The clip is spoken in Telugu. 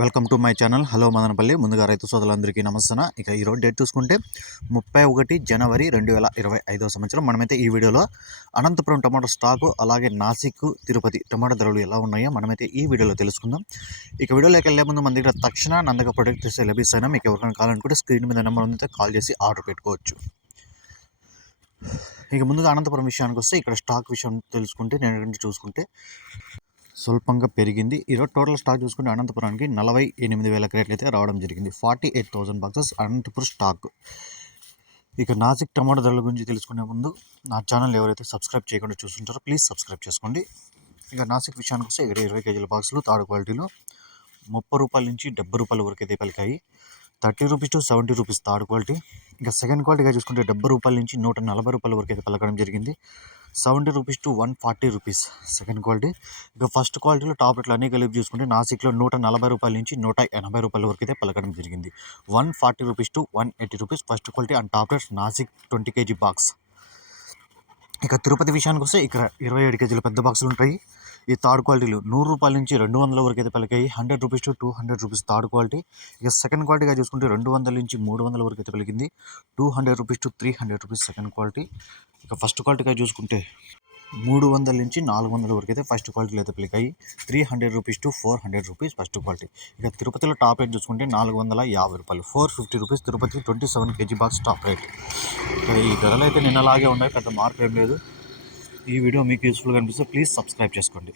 Welcome to my channel. Hello Madanapalle. ముందుగా రైతు సోదరులందరికీ నమస్తే ఇక ఈరోజు డేట్ చూసుకుంటే ముప్పై ఒకటి జనవరి రెండు వేల ఇరవై ఐదో సంవత్సరం. మనమైతే ఈ వీడియోలో అనంతపురం టమాటో స్టాకు అలాగే నాసిక్ తిరుపతి టమాటో ధరలు ఎలా ఉన్నాయో మనమైతే ఈ వీడియోలో తెలుసుకుందాం. ఇక వీడియోలోకి వెళ్ళే ముందు మన దగ్గర తక్షణ నందక ప్రొడక్ట్స్ లభిస్తాయినా మీకు ఎవరికైనా కావాలనుకుంటే స్క్రీన్ మీద నెంబర్ ఉందితే కాల్ చేసి ఆర్డర్ పెట్టుకోవచ్చు. ఇక ముందుగా అనంతపురం విషయానికి వస్తే ఇక్కడ స్టాక్ విషయం తెలుసుకుంటే నేను చూసుకుంటే స్వల్పంగా పెరిగింది. ఈరోజు టోటల్ స్టాక్ చూసుకుంటే అనంతపురానికి నలభై ఎనిమిది వేల క్రేట్లు అయితే రావడం జరిగింది. Forty eight thousand boxes Anantapur stock. ఇక నాసిక్ టమాటో ధరల గురించి తెలుసుకునే ముందు నా ఛానల్ ఎవరైతే సబ్స్క్రైబ్ చేయకుండా చూస్తుంటారో ప్లీజ్ సబ్స్క్రైబ్ చేసుకోండి. ఇక నాసిక్ విషయానికి వస్తే ఇక్కడ ఇరవై కేజీల బాక్సులు థర్డ్ క్వాలిటీలో ముప్పై రూపాయల నుంచి డెబ్బై రూపాయల వరకు అయితే పలికాయి. Thirty rupees to seventy rupees third quality. ఇంకా సెకండ్ క్వాలిటీగా చూసుకుంటే డెబ్బై రూపాయల నుంచి నూట నలభై రూపాయల వరకు అయితే పలకడం జరిగింది. Seventy rupees to one forty rupees second quality. ఇక ఫస్ట్ క్వాలిటీలో టాప్లెట్లు అన్ని కలిపి చూసుకుంటే నాసిక్లో నూట నలభై రూపాయల నుంచి నూట ఎనభై రూపాయల వరకు అయితే పలకడం జరిగింది. One forty rupees to one eighty rupees first quality and టాప్లెట్స్ Nashik twenty kg box. ఇక తిరుపతి విషయానికి వస్తే ఇక్కడ ఇరవై ఏడు కేజీల పెద్ద బాక్సులు ఉంటాయి. ఈ థర్డ్ క్వాలిటీలు నూరు రూపాయల నుంచి రెండు వందల వరకు అయితే పలికాయి. Hundred rupees to two hundred rupees third quality. ఇక సెకండ్ క్వాలిటీగా చూసుకుంటే రెండు వందల నుంచి మూడు వందల వరకు అయితే పలికింది. Two hundred rupees to three hundred rupees second quality. ఇక ఫస్ట్ క్వాలిటీగా చూసుకుంటే మూడు వందల నుంచి నాలుగు వందల వరకు అయితే ఫస్ట్ క్వాలిటీలో అయితే పెళ్ళికాయి three hundred rupees to four hundred rupees first quality ఇక తిరుపతిలో టాప్ రేట్ చూసుకుంటే నాలుగు వందల యాభై రూపాయలు. Four fifty rupees Tirupati twenty seven kg box top rate ఇక ఈ ధరలు అయితే నిన్నలాగే ఉన్నాయి పెద్ద మార్పు ఏం లేదు. ఈ వీడియో మీకు యూస్ఫుల్గా అనిపిస్తే ప్లీజ్ సబ్స్క్రైబ్ చేసుకోండి.